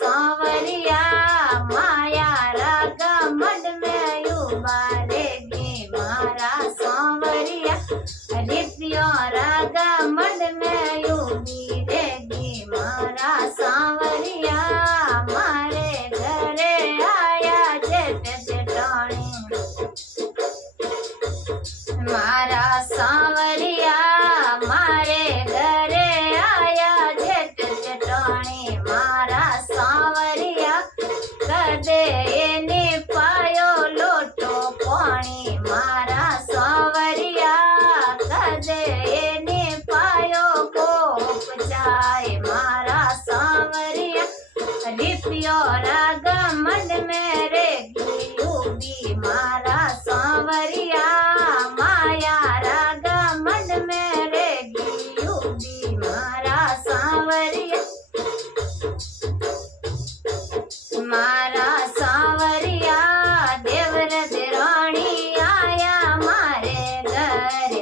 सांवरिया माया राग मड में उबारेगी मारा सांवरिया रिपियो राग मड में उबी रेगी मारा सांवरिया मारे घरे आया जेठ जेठाणी मारा सांवरिया मारे घरे आया जेठ जेठाणी मारा सांवरिया कदे एने पायो लोटो पाणी मारा सांवरिया कदे एने पायो कोप चाय मारा सांवरिया रिपियो राग मड में रेगी उबी मारा सांवरिया माया राग मड में रेगी उबी मारा सांवरिया मारा सांवरिया देवर देराणी आया मारे घर